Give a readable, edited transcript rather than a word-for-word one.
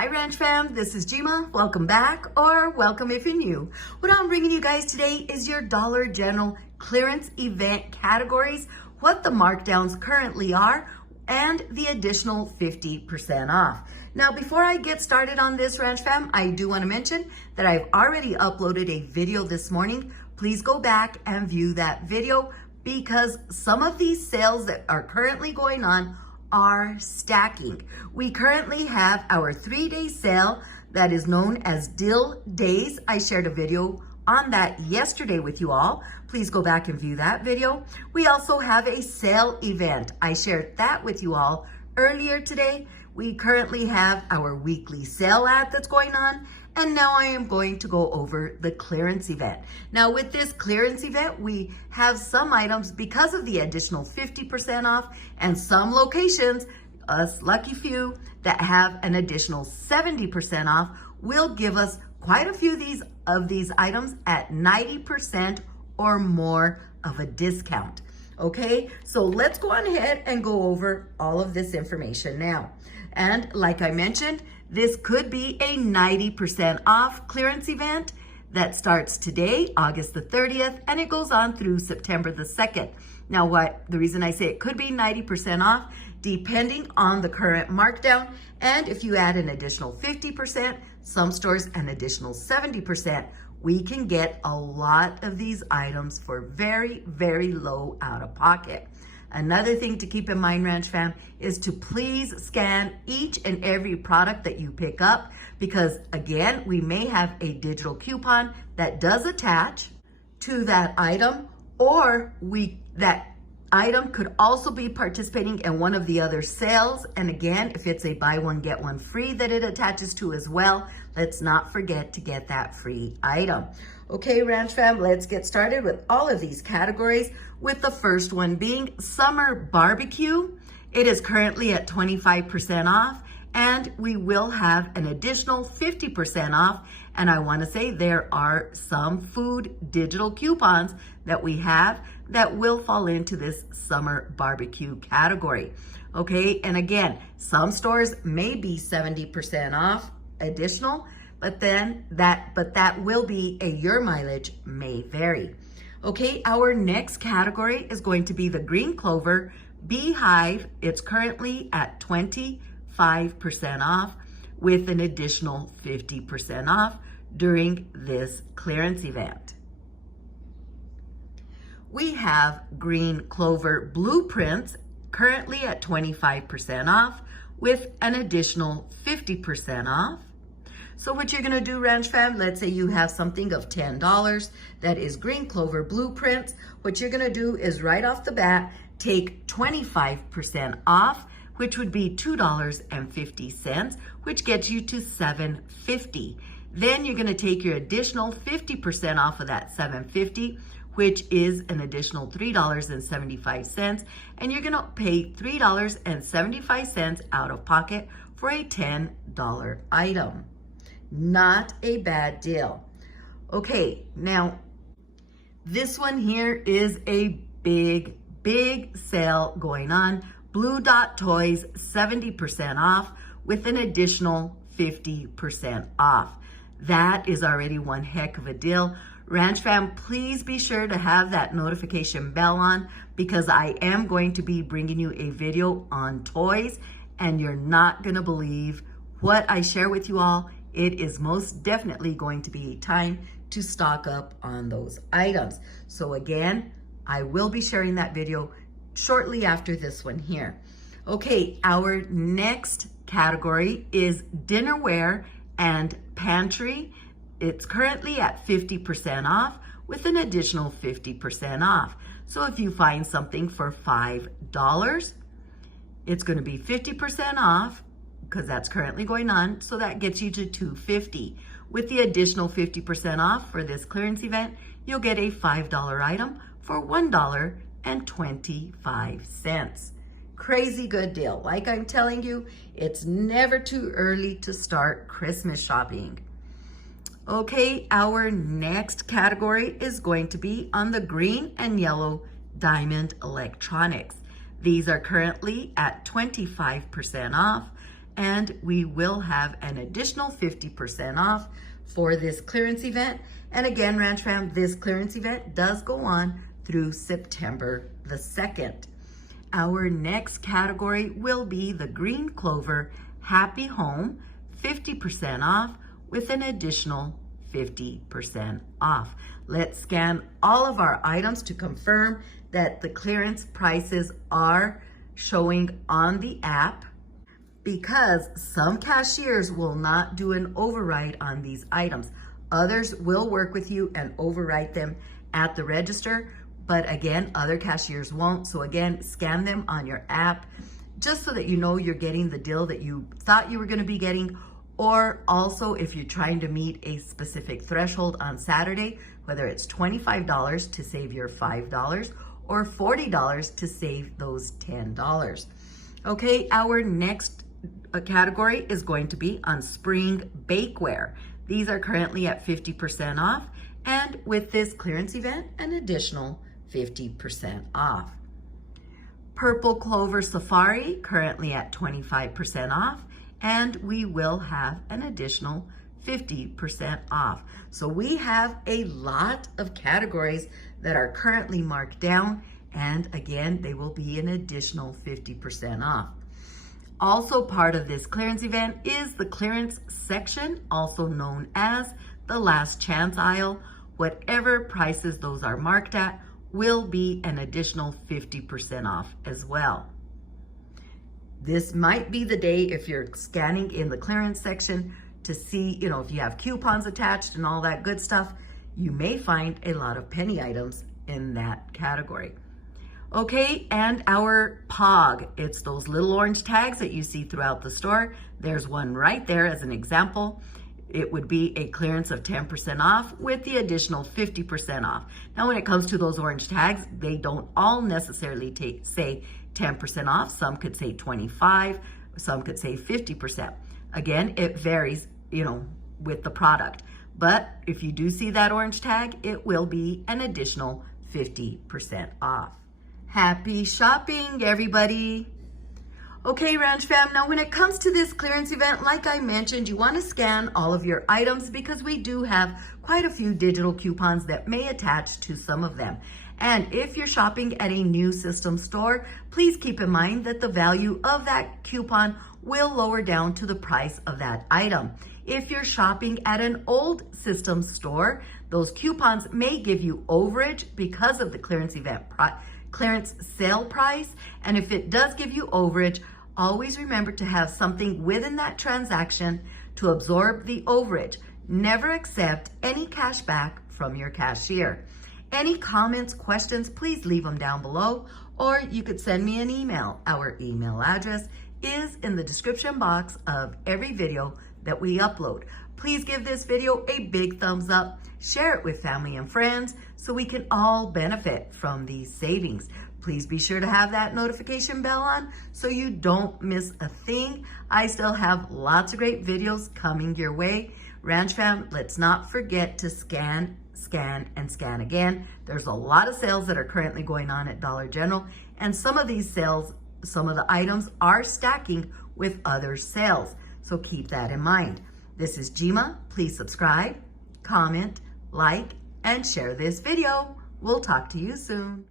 Hi Ranch Fam, this is Jima. Welcome back, or welcome if you're new. What I'm bringing you guys today is your Dollar General clearance event categories, what the markdowns currently are, and the additional 50% off. Now, before I get started on this, Ranch Fam, I do want to mention that I've already uploaded a video this morning. Please go back and view that video because some of these sales that are currently going on are stacking. We currently have our 3-day sale that is known as Deal Days. I shared a video on that yesterday with you all. Please go back and view that video. We also have a sale event. I shared that with you all earlier today. We currently have our weekly sale ad that's going on. And now I am going to go over the clearance event. Now with this clearance event, we have some items because of the additional 50% off and some locations, us lucky few that have an additional 70% off will give us quite a few of these items at 90% or more of a discount. Okay, so let's go on ahead and go over all of this information now. And like I mentioned, this could be a 90% off clearance event that starts today, August the 30th, and it goes on through September the 2nd. Now the reason I say it could be 90% off, depending on the current markdown, and if you add an additional 50%, some stores an additional 70%, we can get a lot of these items for very, very low out of pocket. Another thing to keep in mind, Ranch Fam, is to please scan each and every product that you pick up because, again, we may have a digital coupon that does attach to that item, or that item could also be participating in one of the other sales. And again, if it's a buy one, get one free that it attaches to as well, let's not forget to get that free item. Okay, Ranch Fam, let's get started with all of these categories, with the first one being summer barbecue. It is currently at 25% off, and we will have an additional 50% off. And I want to say there are some food digital coupons that we have that will fall into this summer barbecue category. Okay, and again, some stores may be 70% off additional, but that will be your mileage may vary. Okay, our next category is going to be the green clover beehive. It's currently at 25% off with an additional 50% off during this clearance event. We have green clover blueprints currently at 25% off with an additional 50% off. So what you're gonna do, Ranch Fam, let's say you have something of $10 that is green clover blueprints. What you're gonna do is right off the bat, take 25% off, which would be $2.50, which gets you to $7.50. Then you're gonna take your additional 50% off of that $7.50, which is an additional $3.75, and you're gonna pay $3.75 out of pocket for a $10 item. Not a bad deal. Okay, now this one here is a big sale going on. Blue Dot Toys, 70% off with an additional 50% off. That is already one heck of a deal. Ranch Fam, please be sure to have that notification bell on because I am going to be bringing you a video on toys, and you're not gonna believe what I share with you all. It is most definitely going to be time to stock up on those items. So again, I will be sharing that video shortly after this one here. Okay, our next category is dinnerware and pantry. It's currently at 50% off with an additional 50% off. So if you find something for $5, it's gonna be 50% off because that's currently going on. So that gets you to $2.50. With the additional 50% off for this clearance event, you'll get a $5 item for $1.25. Crazy good deal. Like I'm telling you, it's never too early to start Christmas shopping. Okay, our next category is going to be on the green and yellow diamond electronics. These are currently at 25% off, and we will have an additional 50% off for this clearance event. And again, Ranch Fam, this clearance event does go on through September the 2nd. Our next category will be the Green Clover Happy Home, 50% off with an additional 50% off. Let's scan all of our items to confirm that the clearance prices are showing on the app, because some cashiers will not do an override on these items. Others will work with you and overwrite them at the register, but again, other cashiers won't. So again, scan them on your app just so that you know you're getting the deal that you thought you were gonna be getting. Or also, if you're trying to meet a specific threshold on Saturday, whether it's $25 to save your $5 or $40 to save those $10. Okay, our next category is going to be on spring bakeware. These are currently at 50% off, and with this clearance event, an additional 50% off. Purple Clover Safari, currently at 25% off, and we will have an additional 50% off. So we have a lot of categories that are currently marked down, and again, they will be an additional 50% off. Also part of this clearance event is the clearance section, also known as the last chance aisle. Whatever prices those are marked at will be an additional 50% off as well. This might be the day, if you're scanning in the clearance section to see, if you have coupons attached and all that good stuff, you may find a lot of penny items in that category. Okay, and our POG, it's those little orange tags that you see throughout the store. There's one right there as an example. It would be a clearance of 10% off with the additional 50% off. Now, when it comes to those orange tags, they don't all necessarily say 10% off. Some could say 25, some could say 50%. Again, it varies, with the product. But if you do see that orange tag, it will be an additional 50% off. Happy shopping, everybody. Okay, Ranch Fam, now when it comes to this clearance event, like I mentioned, you want to scan all of your items because we do have quite a few digital coupons that may attach to some of them. And if you're shopping at a new system store, please keep in mind that the value of that coupon will lower down to the price of that item. If you're shopping at an old system store, those coupons may give you overage because of the clearance event clearance sale price. And if it does give you overage, always remember to have something within that transaction to absorb the overage. Never accept any cash back from your cashier. Any comments, questions, please leave them down below, or you could send me an email. Our email address is in the description box of every video that we upload. Please give this video a big thumbs up, share it with family and friends so we can all benefit from these savings. Please be sure to have that notification bell on so you don't miss a thing. I still have lots of great videos coming your way. Ranch Fam, let's not forget to scan, and scan again. There's a lot of sales that are currently going on at Dollar General, and some of these sales, some of the items are stacking with other sales. So keep that in mind. This is Jima. Please subscribe, comment, like, and share this video. We'll talk to you soon.